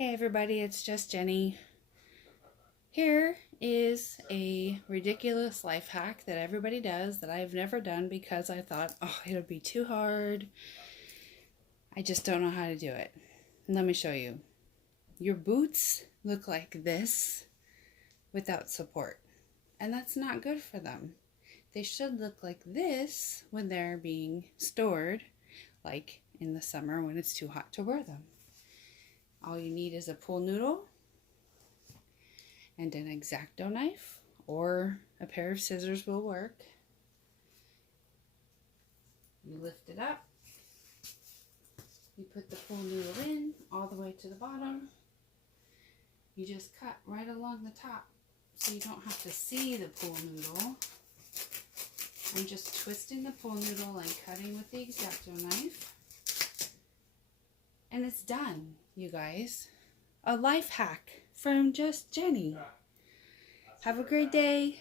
Hey everybody, it's just Jenny. Here is a ridiculous life hack that everybody does that I've never done because I thought, oh, it'll be too hard. I just don't know how to do it. Let me show you. Your boots look like this without support, and that's not good for them. They should look like this when they're being stored, like in the summer when it's too hot to wear them. All you need is a pool noodle and an X-Acto knife, or a pair of scissors will work. You lift it up, you put the pool noodle in all the way to the bottom. You just cut right along the top so you don't have to see the pool noodle. I'm just twisting the pool noodle and cutting with the X-Acto knife. And it's done, you guys. A life hack from Just Jenny. Have a great day.